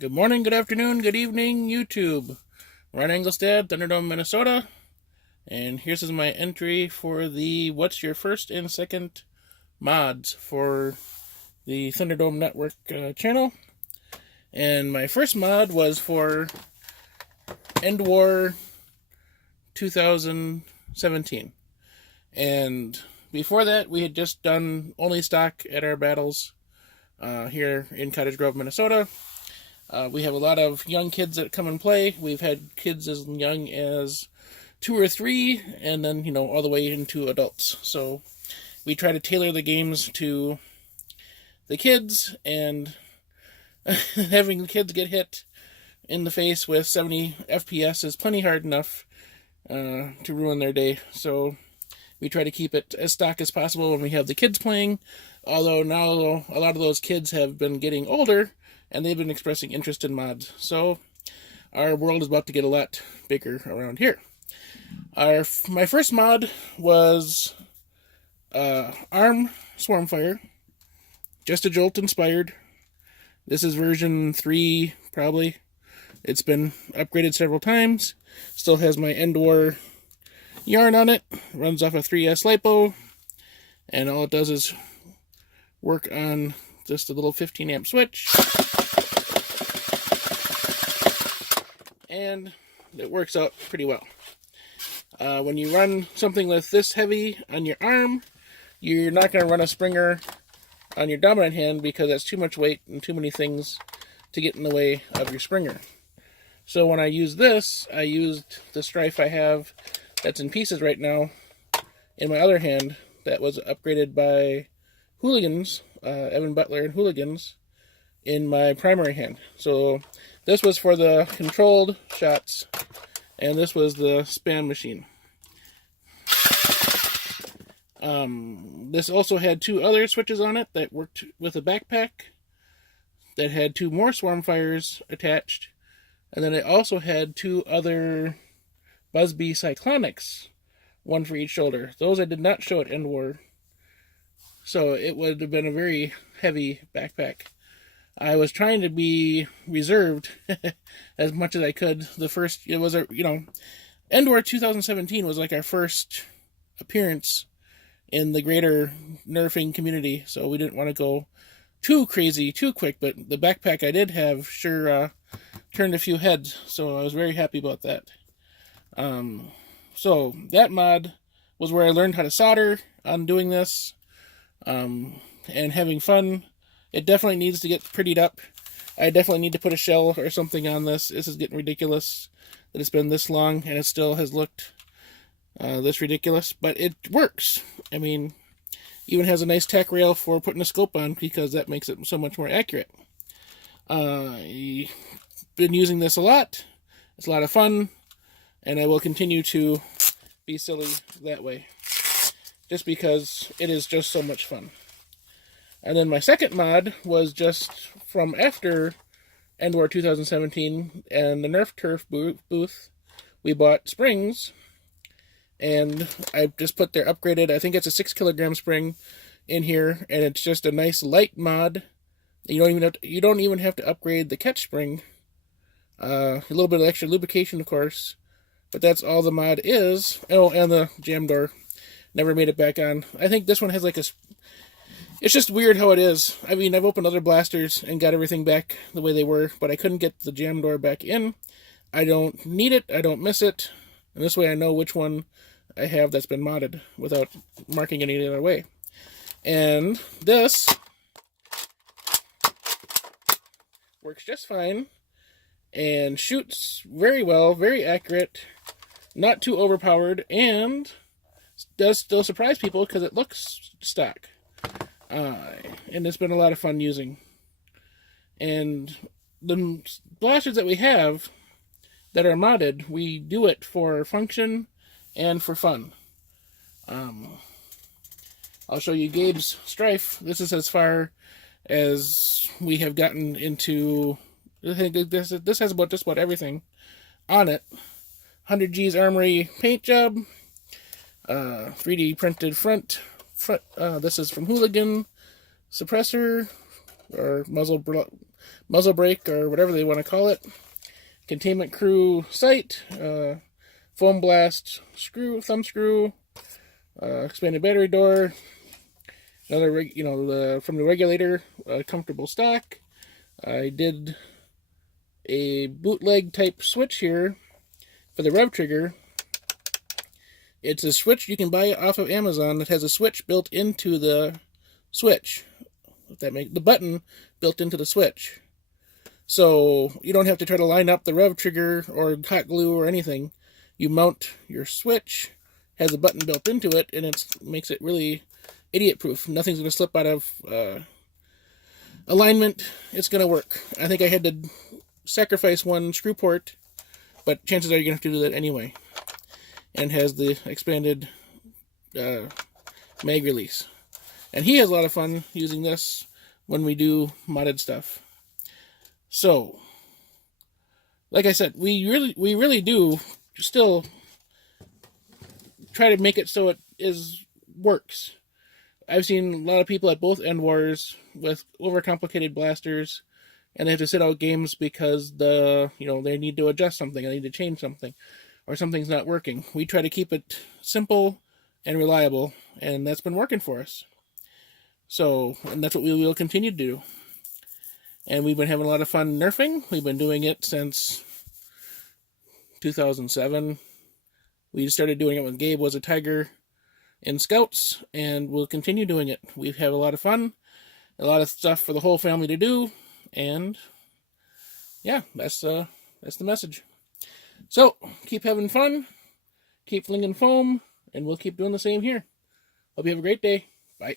Good morning, good afternoon, good evening, YouTube. Ryan Engelstad, Thunderdome, Minnesota. And here's my entry for the What's Your First and Second mods for the Thunderdome Network channel. And my first mod was for End War 2017. And before that, we had just done only stock at our battles here in Cottage Grove, Minnesota. We have a lot of young kids that come and play. We've had kids as young as 2 or 3, and then, all the way into adults. So we try to tailor the games to the kids, and having the kids get hit in the face with 70 FPS is plenty hard enough to ruin their day. So we try to keep it as stock as possible when we have the kids playing, although now a lot of those kids have been getting older, and they've been expressing interest in mods. So our world is about to get a lot bigger around here. My first mod was Arm Swarmfire, just a Jolt inspired. This is version 3, probably. It's been upgraded several times. Still has my End War yarn on it. Runs off a 3S LiPo. And all it does is work on just a little 15 amp switch. And it works out pretty well. When you run something that's this heavy on your arm, you're not going to run a Springer on your dominant hand because that's too much weight and too many things to get in the way of your Springer. So when I used this, I used the Strife I have that's in pieces right now in my other hand that was upgraded by Hooligans, Evan Butler and Hooligans, in my primary hand. So this was for the controlled shots, and this was the spam machine. This also had 2 other switches on it that worked with a backpack that had 2 more Swarmfires attached, and then it also had 2 other Busby Cyclonics, 1 for each shoulder. Those I did not show at End War, so it would have been a very heavy backpack. I was trying to be reserved as much as I could. End War 2017 was like our first appearance in the greater nerfing community, so we didn't want to go too crazy too quick, but the backpack I did have sure turned a few heads, so I was very happy about that. So that mod was where I learned how to solder on doing this, and having fun. It definitely needs to get prettied up. I definitely need to put a shell or something on this. This is getting ridiculous that it's been this long and it still has looked this ridiculous, but it works. I mean, even has a nice tack rail for putting a scope on because that makes it so much more accurate. I've been using this a lot. It's a lot of fun, and I will continue to be silly that way just because it is just so much fun. And then my second mod was just from after End War 2017 and the Nerf Turf booth. We bought springs, and I just put their upgraded, I think it's a 6 kilogram spring in here, and it's just a nice light mod. You don't even have to upgrade the catch spring. A little bit of extra lubrication, of course, but that's all the mod is. Oh, and the jam door. Never made it back on. I think this one has like a... It's just weird how it is. I mean, I've opened other blasters and got everything back the way they were, but I couldn't get the jam door back in. I don't need it. I don't miss it. And this way I know which one I have that's been modded without marking it any other way. And this works just fine and shoots very well, very accurate, not too overpowered, and does still surprise people because it looks stock. And it's been a lot of fun using. And the blasters that we have that are modded, we do it for function and for fun. I'll show you Gabe's Strife. This is as far as we have gotten into. I think this has just about everything on it. 100 G's Armory paint job. 3D printed front. This is from Hooligan. Suppressor. or muzzle brake, or whatever they want to call it. Containment crew sight, foam blast screw, thumb screw, expanded battery door, another from the regulator, comfortable stock. I did a bootleg type switch here for the rev trigger. It's a switch you can buy off of Amazon that has a switch built into the switch. If that makes the button built into the switch. So you don't have to try to line up the rev trigger or hot glue or anything. You mount your switch, has a button built into it, and it makes it really idiot proof. Nothing's going to slip out of alignment. It's going to work. I think I had to sacrifice one screw port, but chances are you're going to have to do that anyway. And has the expanded mag release. And he has a lot of fun using this when we do modded stuff. So, like I said, we really do still try to make it so it works. I've seen a lot of people at both end wars with overcomplicated blasters, and they have to sit out games because they need to adjust something, they need to change something, or something's not working. We try to keep it simple and reliable, and that's been working for us. So, and that's what we will continue to do. And we've been having a lot of fun nerfing. We've been doing it since 2007. We started doing it when Gabe was a Tiger in Scouts, and we'll continue doing it. We have a lot of fun, a lot of stuff for the whole family to do, and yeah, that's the message. So, keep having fun, keep flinging foam, and we'll keep doing the same here. Hope you have a great day. Bye.